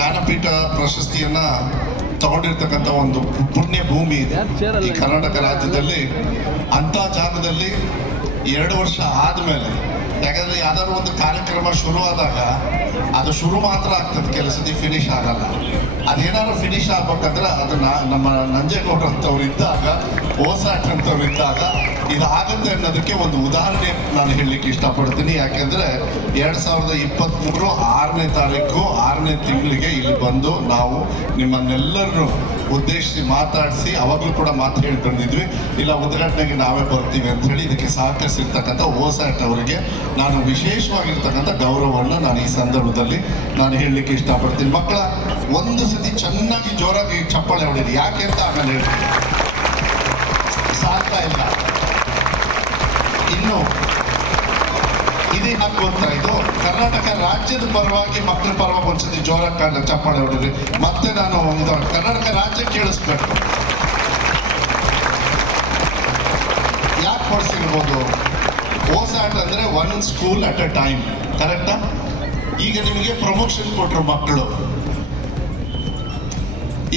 ಜ್ಞಾನಪೀಠ ಪ್ರಶಸ್ತಿಯನ್ನ ತಗೊಂಡಿರ್ತಕ್ಕಂಥ ಒಂದು ಪುಣ್ಯ ಭೂಮಿ ಇದೆ ಈ ಕರ್ನಾಟಕ ರಾಜ್ಯದಲ್ಲಿ. ಅಂಥ ಜಾಗದಲ್ಲಿ 2 ವರ್ಷ ಆದಮೇಲೆ, ಯಾಕಂದ್ರೆ ಯಾವ್ದಾದ್ರು ಒಂದು ಕಾರ್ಯಕ್ರಮ ಶುರುವಾದಾಗ ಅದು ಶುರು ಮಾತ್ರ ಆಗ್ತದೆ, ಕೆಲಸದಿ ಫಿನಿಶ್ ಆಗಲ್ಲ. ಅದೇನಾದ್ರು ಫಿನಿಶ್ ಆಗ್ಬೇಕಂದ್ರೆ ಅದನ್ನ ನಮ್ಮ ನಂಜೇಗೌಡರಂಥವ್ರು ಇದ್ದಾಗ, ಓಸಾಟ್ ಅಂತವ್ರು ಇದ್ದಾಗ ಇದಾಗುತ್ತೆ ಅನ್ನೋದಕ್ಕೆ ಒಂದು ಉದಾಹರಣೆ ನಾನು ಹೇಳಲಿಕ್ಕೆ ಇಷ್ಟಪಡ್ತೀನಿ. ಯಾಕೆಂದ್ರೆ 2023 6ನೇ ತಾರೀಕು 6ನೇ ತಿಂಗಳಿಗೆ ಇಲ್ಲಿ ಬಂದು ನಾವು ನಿಮ್ಮನ್ನೆಲ್ಲರನ್ನು ಉದ್ದೇಶಿಸಿ ಮಾತಾಡಿಸಿ ಅವಾಗಲೂ ಕೂಡ ಮಾತು ಹೇಳಿ ಬಂದಿದ್ವಿ, ಇಲ್ಲ ಉದ್ಘಾಟನೆಗೆ ನಾವೇ ಬರ್ತೀವಿ ಅಂತ ಹೇಳಿ. ಇದಕ್ಕೆ ಸಹಕರಿಸಿರ್ತಕ್ಕಂಥ ಓಸಾಟ್ ಅವರಿಗೆ ನಾನು ವಿಶೇಷವಾಗಿರ್ತಕ್ಕಂಥ ಗೌರವವನ್ನು ನಾನು ಈ ಸಂದರ್ಭದಲ್ಲಿ ನಾನು ಹೇಳಲಿಕ್ಕೆ ಇಷ್ಟಪಡ್ತೀನಿ. ಮಕ್ಕಳ ಒಂದು ಸತಿ ಚೆನ್ನಾಗಿ ಜೋರಾಗಿ ಚಪ್ಪಾಳೆ ಹೊಡೀರಿ. ಯಾಕೆ ಅಂತ ಆಮೇಲೆ ಹೇಳಿ ಸಾಧ್ಯ ಇಲ್ಲ. ಇನ್ನು ಇದೇ ಹಾಕುವಂತ ಇದು ಕರ್ನಾಟಕ ರಾಜ್ಯದ ಪರವಾಗಿ, ಮಕ್ಕಳ ಪರವಾಗಿ ಒಂದ್ಸತಿ ಜೋರಾಗಿ ಚಪ್ಪಾಳೆ ಹೊಡೀರಿ. ಮತ್ತೆ ನಾನು ಇದು ಕರ್ನಾಟಕ ರಾಜ್ಯ ಕೇಳಿಸ್ಬೇಕು. ಯಾಕೆ ಹೊಡ್ಸಿರ್ಬೋದು? ಓಸಾಟ್ ಅಂದ್ರೆ 1 ಸ್ಕೂಲ್ ಅಟ್ ಅ ಟೈಮ್, ಕರೆಕ್ಟಾ? ಈಗ ನಿಮಗೆ ಪ್ರಮೋಷನ್ ಕೊಟ್ಟರು ಮಕ್ಕಳು,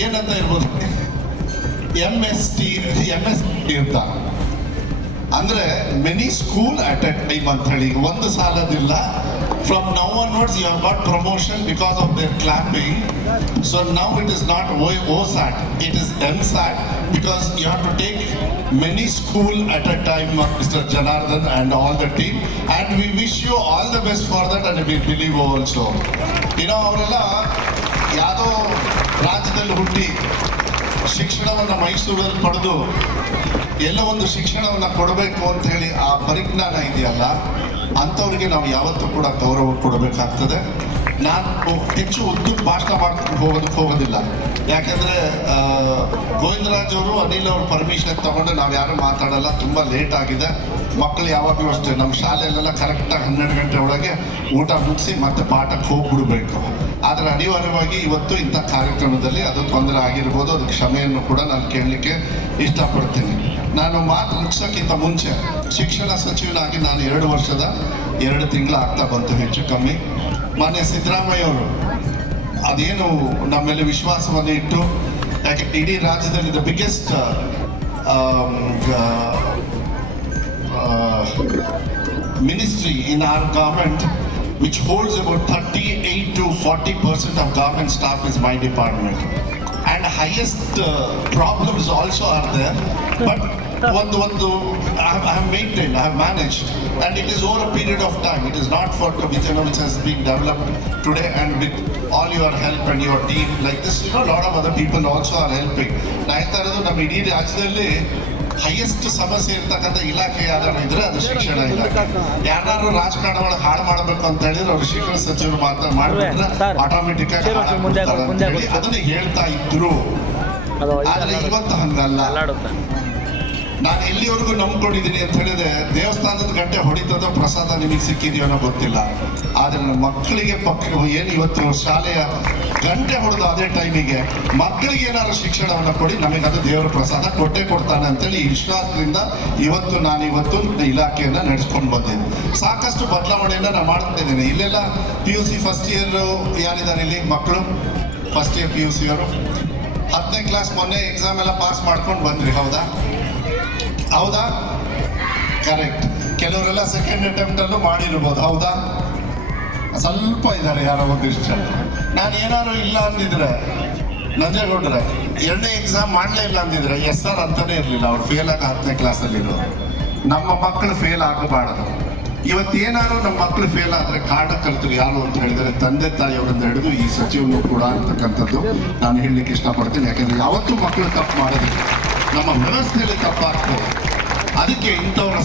ಏನಂತ ಇರ್ಬೋದು? MST ಅಂತ ಅಂದ್ರೆ many school at A time ಅಂತ ಹೇಳಿ. ಒಂದು ಸಾಲದಿಲ್ಲ. From now onwards you have got promotion because of their clapping. So now it is not OSAT, it is MSAT, because you have to take many school at a time, Mr. Janardhan and all the team, and we wish you all the best for that, and we believe also. You know, ಅವರೆಲ್ಲ ಯಾವುದೋ ರಾಜ್ಯದಲ್ಲಿ ಹುಟ್ಟಿ ಶಿಕ್ಷಣವನ್ನು ಮೈಸೂರಲ್ಲಿ ಪಡೆದು ಎಲ್ಲ ಒಂದು ಶಿಕ್ಷಣವನ್ನು ಕೊಡಬೇಕು ಅಂತ ಹೇಳಿ ಆ ಪರಿಜ್ಞಾನ ಇದೆಯಲ್ಲ, ಅಂಥವ್ರಿಗೆ ನಾವು ಯಾವತ್ತೂ ಕೂಡ ಗೌರವ ಕೊಡಬೇಕಾಗ್ತದೆ. ನಾನು ಹೆಚ್ಚು ಉದ್ದಕ್ಕೆ ಭಾಷಣ ಮಾಡ್ಕೊಂಡು ಹೋಗೋದಿಲ್ಲ. ಯಾಕೆಂದರೆ ಗೋವಿಂದರಾಜ್ ಅವರು, ಅನಿಲ್ ಅವರು ಪರ್ಮಿಷನ್ ತಗೊಂಡು ನಾವು ಯಾರು ಮಾತಾಡಲ್ಲ. ತುಂಬ ಲೇಟ್ ಆಗಿದೆ. ಮಕ್ಕಳು ಯಾವಾಗಲೂ ಅಷ್ಟೇ, ನಮ್ಮ ಶಾಲೆಯಲ್ಲೆಲ್ಲ ಕರೆಕ್ಟಾಗಿ 12 ಗಂಟೆ ಒಳಗೆ ಊಟ ಮುಗಿಸಿ ಮತ್ತೆ ಪಾಠಕ್ಕೆ ಹೋಗ್ಬಿಡ್ಬೇಕು. ಆದರೆ ಅನಿವಾರ್ಯವಾಗಿ ಇವತ್ತು ಇಂಥ ಕಾರ್ಯಕ್ರಮದಲ್ಲಿ ಅದು ತೊಂದರೆ ಆಗಿರ್ಬೋದು, ಅದಕ್ಕೆ ಕ್ಷಮೆಯನ್ನು ಕೂಡ ನಾನು ಕೇಳಲಿಕ್ಕೆ ಇಷ್ಟಪಡ್ತೀನಿ. ನಾನು ಮಾತು ಮುಗಿಸೋಕ್ಕಿಂತ ಮುಂಚೆ ಶಿಕ್ಷಣ ಸಚಿವನಾಗಿ ನಾನು 2 ವರ್ಷದ 2 ತಿಂಗಳು ಆಗ್ತಾ ಬಂತು ಹೆಚ್ಚು ಕಮ್ಮಿ. ಮಾನ್ಯ ಸಿದ್ದರಾಮಯ್ಯ ಅವರು ಅದೇನು ನಮ್ಮ ಮೇಲೆ ವಿಶ್ವಾಸವನ್ನು ಇಟ್ಟು, ಯಾಕೆ ಇಡೀ ರಾಜ್ಯದಲ್ಲಿ the biggest ministry in our government, which holds about 38 to 40% of government staff, is my department, and highest problems also are there, but ಒಂದು I have maintained, I have managed, and it is over a period of time. It is not for which has been developed today, and with all your help and your team like this, you know, a lot of other people also are helping. ನಾ ಹೇಳ್ತಾ ಇರೋದು, ನಮ್ಮ ಇಡೀ ರಾಜ್ಯದಲ್ಲಿ highest ಸಮಸ್ಯೆ ಇರ್ತಕ್ಕಂಥ ಇಲಾಖೆ ಯಾವ್ದಾದ್ರು ಇದ್ರೆ ಅದು ಶಿಕ್ಷಣ ಇಲಾಖೆ. ಯಾರು ರಾಜಕಾರಣ ಒಳಗೆ ಹಾಳು ಮಾಡಬೇಕು ಅಂತ ಹೇಳಿದ್ರೆ ಅವ್ರು ಶಿಕ್ಷಣ ಸಚಿವರು ಮಾಡಿಬಿಟ್ರೆ ಆಟೋಮೆಟಿಕ್ ಆಗಿ ಅದನ್ನ ಹೇಳ್ತಾ ಇದ್ರು. ಆದ್ರೆ ಇವತ್ತು ಹಂಗಲ್ಲ. ನಾನು ಎಲ್ಲಿವರೆಗೂ ನಂಬ್ಕೊಂಡಿದ್ದೀನಿ ಅಂತ ಹೇಳಿದ್ರೆ, ದೇವಸ್ಥಾನದ ಗಂಟೆ ಹೊಡಿತದೋ ಪ್ರಸಾದ ನಿಮಗೆ ಸಿಕ್ಕಿದೆಯೋ ಅನ್ನೋ ಗೊತ್ತಿಲ್ಲ, ಆದರೆ ನನ್ನ ಮಕ್ಕಳಿಗೆ ಏನು ಇವತ್ತು ಶಾಲೆಯ ಗಂಟೆ ಹೊಡೆದು ಅದೇ ಟೈಮಿಗೆ ಮಕ್ಕಳಿಗೆ ಏನಾದ್ರು ಶಿಕ್ಷಣವನ್ನು ಕೊಡಿ, ನಮಗೆ ಅದು ದೇವರ ಪ್ರಸಾದ ಕೊಟ್ಟೇ ಕೊಡ್ತಾನೆ ಅಂತೇಳಿ ವಿಶ್ವಾಸದಿಂದ ಇವತ್ತು ಇಲಾಖೆಯನ್ನು ನಡೆಸ್ಕೊಂಡು ಬಂದಿದ್ದೀನಿ. ಸಾಕಷ್ಟು ಬದಲಾವಣೆಯನ್ನು ನಾನು ಮಾಡ್ತಿದ್ದೀನಿ. ಇಲ್ಲೆಲ್ಲ PUC ಫಸ್ಟ್ ಇಯರ್ ಯಾರಿದ್ದಾರೆ ಇಲ್ಲಿ ಮಕ್ಕಳು? ಫಸ್ಟ್ ಇಯರ್ PUC ಅವರು 10ನೇ ಕ್ಲಾಸ್ ಮೊನ್ನೆ ಎಕ್ಸಾಮ್ ಎಲ್ಲ ಪಾಸ್ ಮಾಡ್ಕೊಂಡು ಬಂದ್ರಿ, ಹೌದಾ? ಕರೆಕ್ಟ್. ಕೆಲವರೆಲ್ಲ ಸೆಕೆಂಡ್ ಅಟೆಂಪ್ಟಲ್ಲೂ ಮಾಡಿರ್ಬೋದು, ಹೌದಾ? ಸ್ವಲ್ಪ ಇದ್ದಾರೆ ಯಾರೋ ಒಂದಿಷ್ಟು ಜನ. ನಾನು ಏನಾದ್ರು ಇಲ್ಲ ಅಂದಿದ್ರೆ, ನಂಜೇಗೌಡ್ರೆ 2ನೇ ಎಕ್ಸಾಮ್ ಮಾಡಲೇ ಇಲ್ಲ ಅಂದಿದ್ರೆ SR ಅಂತಾನೆ ಇರಲಿಲ್ಲ. ಅವ್ರು ಫೇಲ್ ಆಗಿ 10ನೇ ಕ್ಲಾಸಲ್ಲಿರೋರು. ನಮ್ಮ ಮಕ್ಕಳು ಫೇಲ್ ಆಗಬಾರ್ದು. ಇವತ್ತೇನಾದ್ರು ನಮ್ಮ ಮಕ್ಕಳು ಫೇಲ್ ಆದರೆ ಕಾರಣ ಕಲಿತರು ಯಾರು ಅಂತ ಹೇಳಿದರೆ ತಂದೆ ತಾಯಿಯವರಿಂದ ಹಿಡಿದು ಈ ಸಚಿವನು ಕೂಡ ಅಂತಕ್ಕಂಥದ್ದು ನಾನು ಹೇಳಲಿಕ್ಕೆ ಇಷ್ಟಪಡ್ತೀನಿ. ಯಾಕೆಂದರೆ ಯಾವತ್ತೂ ಮಕ್ಕಳು ತಪ್ಪು ಮಾಡೋದಿಲ್ಲ, ನಮ್ಮ ವ್ಯವಸ್ಥೆಯಲ್ಲಿ ತಪ್ಪಾಗ್ತದೆ. ಅದಕ್ಕೆ ಇಂಥವ್ರ